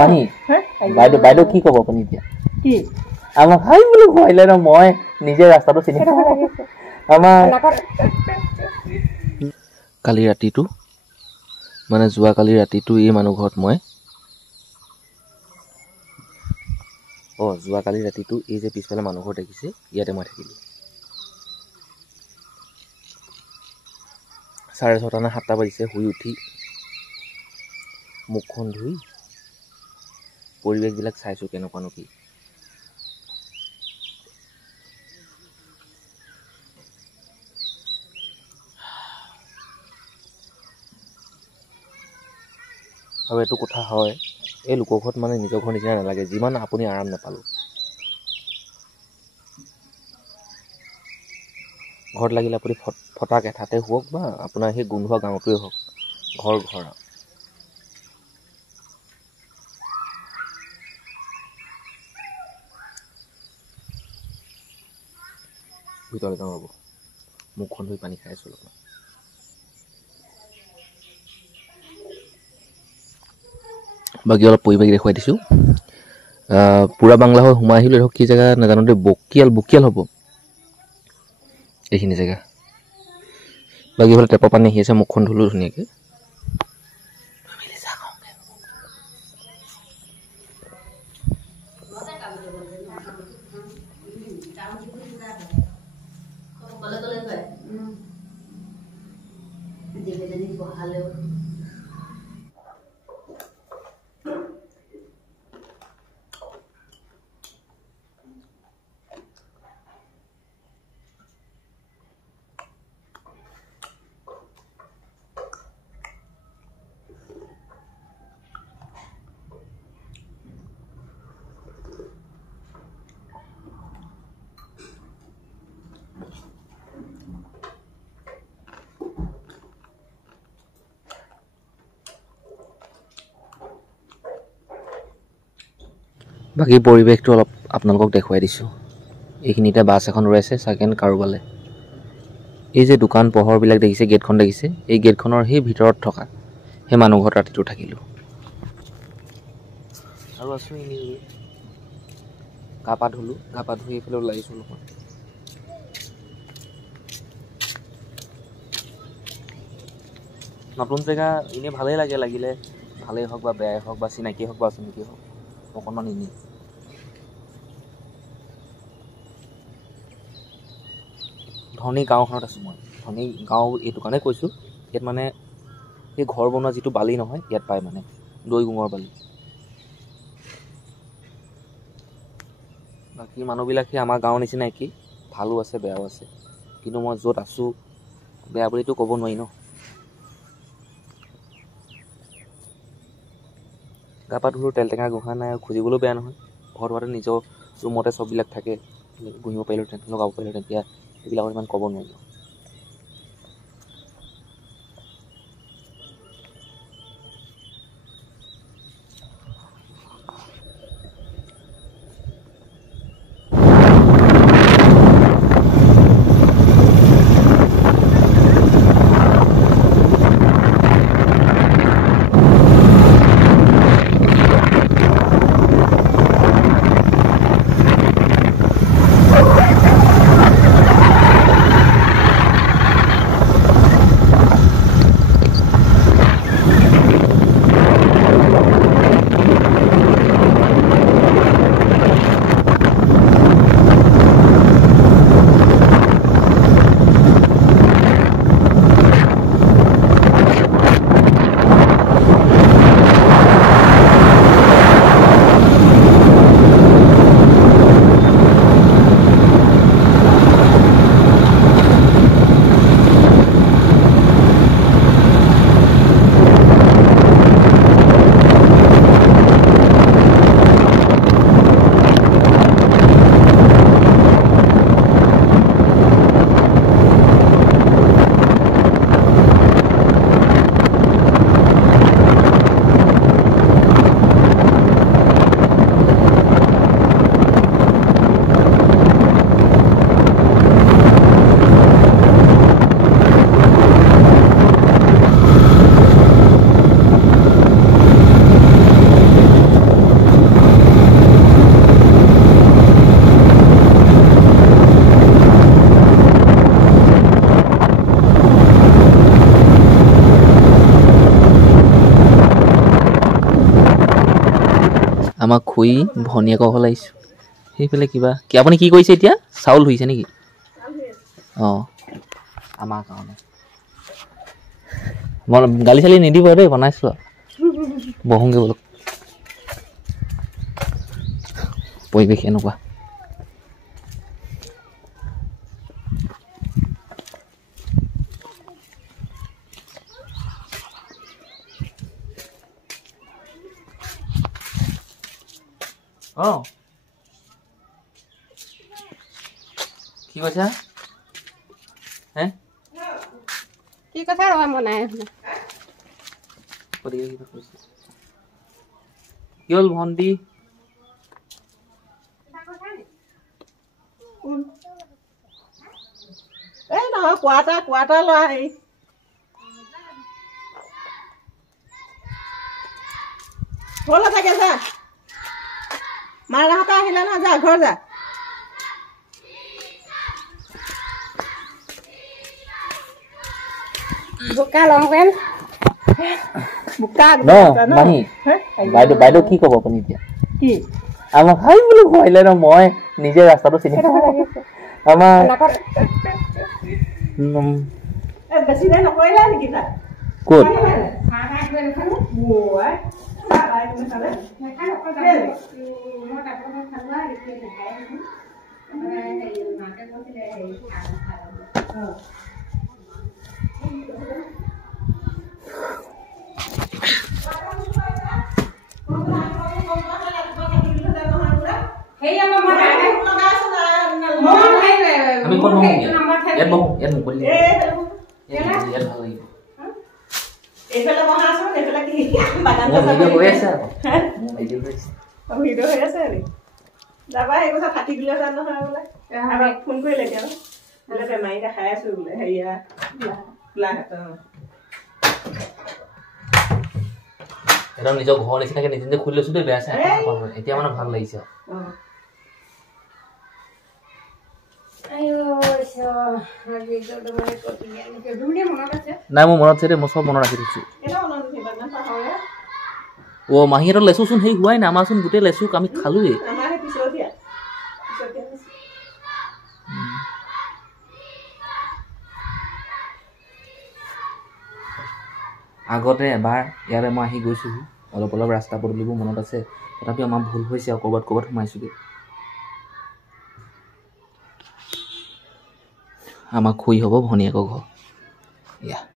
মাহী বাইদেউ কি ক'ব আপুনি এতিয়া কি আমাক হাই বুলি কইলে ন মই নিজে ৰাস্তাটো চিনি আমাৰ কালি ৰাতিটো মানে যোৱাকালি ৰাতিটো এই মানুহ ঘৰত মই যোৱাকালি ৰাতিটো এই যে পিছফালে মানুহ ঘৰ দেখিছে ইয়াতে মই থাকিলোঁ 6:30 নে 7টা বাজিছে শুই উঠি মুখখন ধুই পৰিৱেশবিলাক চাইছোঁ কেনেকুৱানো কি আৰু এইটো কথা হয় এই লোকৰ ঘৰত মানে নিজৰ ঘৰ নিচিনা নালাগে যিমান আপুনি আৰাম নাপালোঁ ঘৰত লাগিলে আপুনি ফটাক এঠাতে হওক বা আপোনাৰ সেই গোন্ধোৱা গাঁৱটোৱে হওক ঘৰ ভিতৰলৈ যাওঁ ৰ'ব মুখখন ধুই পানী খাই আছোঁ অলপমান বাকী অলপ পৰিৱেশ দেখুৱাই দিছোঁ পুৰা বাংলা হৈ সোমাই আহিলোঁ ধৰক কি জেগা নাজানো দেই বকিয়াল হ'ব এইখিনি জেগা বাকী হ'লে টেপৰ পানী আহি আছে মুখখন ধুলোঁ ধুনীয়াকৈ বাকী পৰিৱেশটো অলপ আপোনালোকক দেখুৱাই দিছোঁ এইখিনিতে বাছ এখন ৰৈছে চাগেন কাৰোবালে এই যে দোকান পোহৰবিলাক দেখিছে গেটখন দেখিছে এই গেটখনৰ সেই ভিতৰত থকা সেই মানুহ ঘৰত ৰাতিটো থাকিলোঁ আৰু আছোঁ এনেই গা পা ধুলোঁ গা পা ধুই এইফালে ওলাই আহিছোঁ অলপমান নতুন জেগা এনেই ভালেই লাগিলে ভালেই হওক বা বেয়াই হওক বা চিনাকিয়ে হওক বা অচিনাকিয়ে হওক অকণমান এনেই ধনী গাঁওখনত আছোঁ মই ধনী গাঁও এইটো কাৰণে কৈছোঁ ইয়াত মানে এই ঘৰ বনোৱা যিটো বালি নহয় ইয়াত পায় মানে দৈ গুঙৰ বালি বাকী মানুহবিলাক সেই আমাৰ গাঁৱৰ নিচিনা একেই ভালো আছে বেয়াও আছে কিন্তু মই য'ত আছোঁ বেয়া বুলিতো ক'ব নোৱাৰি ন গা পা ধুলোঁ তেল টেঙা ঘঁহা নাই খুজিবলৈও বেয়া নহয় ঘৰত হোৱাতে নিজৰ ৰুমতে চববিলাক থাকে ঘঁহিব পাৰিলোঁহেঁতেন লগাব পাৰিলোঁহেঁতেন এতিয়া এইবিলাকত ইমান ক'ব নোৱাৰি খুই ভনীয়েকৰ ঘৰলৈ আহিছোঁ সেইফালে কিবা কি আপুনি কি কৰিছে এতিয়া চাউল ধুইছে নেকি অঁ আমাৰ কাৰণে মই গালি চালি নিদিব দেই বনাইছোঁ বহোংগৈ বোলো পৰিৱেশ এনেকুৱা অঁ কি কৈছা হে কি কথা ৰবা মই নাই কি হ'ল ভণ্টি এই নহয় কোৱাটা লোৱা হেৰি হ'ল থাকে যা মাৰগাহঁতে আহিলে নহয় যা ঘৰ যা বোকা লং পেন বোকা মাহী বাইদেউ কি ক'ব আপুনি এতিয়া কি আমাক হাই বোলো খুৱাইলে ন মই নিজে ৰাস্তাটো চিনি আমাৰ বেছি দেৰি নকৰিলে নেকি তাত ক'ত আমি কোন ইয়াত বহো ইয়াত মুকলি ইয়াত ভাল লাগিব এইফালে বহা আছো এইফালে কি বাগান ভিডিঅ' হৈ আছে আকৌ ভিডিঅ' হৈ আছে ভিডিঅ' হৈ আছে হেৰি যাবা সেই কথা ফাটি দিলে যান নহয় বোলে আমাক ফোন কৰিলে এতিয়া বোলে বেমাৰী দেখাই আছো বোলে হেৰিয়া গোলাঘাট একদম নিজৰ ঘৰ নিচিনাকে নিজে নিজে খুলি লৈছো দেই বেয়া চাই এতিয়া মানে ভাল লাগিছে নাই মোৰ মনত আছে দেই মই চব মনত ৰাখি দিছো অ মাহীহঁতৰ লেচুচোন সেই হোৱাই নাই আমাৰচোন গোটেই লেচু আমি খালোৱেই আগতে এবাৰ ইয়ালৈ মই আহি গৈছোহি অলপ অলপ ৰাস্তা পদূলিবোৰ মনত আছে তথাপি আমাৰ ভুল হৈছে আৰু ক'ৰবাত সোমাইছোগৈ আমাৰ খুই হ'ব ভনীয়েকৰ ঘৰ ইয়া